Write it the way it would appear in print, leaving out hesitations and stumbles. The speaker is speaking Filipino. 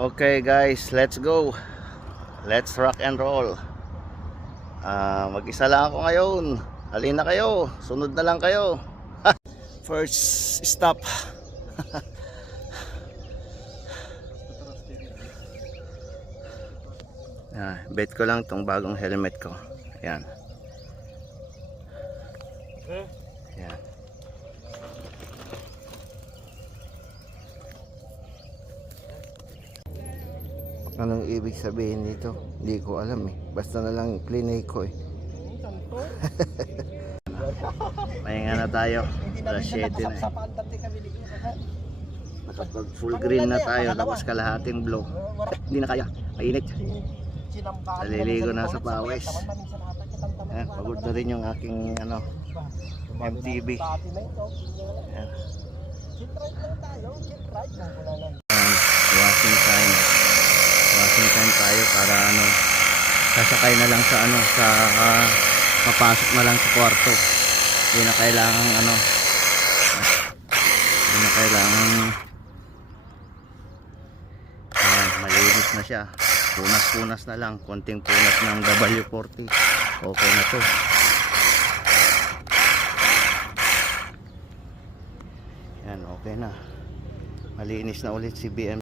Okay guys, let's go. Let's rock and roll. Mag-isa lang ako ngayon. Halina kayo, sunod na lang kayo. First stop. Bet ko lang tong bagong helmet ko. Ayan. Ayan. Anong ibig sabihin dito? Hindi ko alam eh. Basta na lang clinic ko eh. Mahinga na tayo. Alas 7 na eh. Nakapag full green na tayo. Tapos kalahating blow. Hindi na kaya. Mainit. Naliligo na sa pawis. Ayan, pagod na rin yung aking MTB. Ayan. Washing time tayo para sasakay na lang sa papasok na lang sa kwarto. Hindi na kailangan malinis na siya. Punas na lang, konting punas ng W40, okay na to. Yan, okay na, malinis na ulit si BM.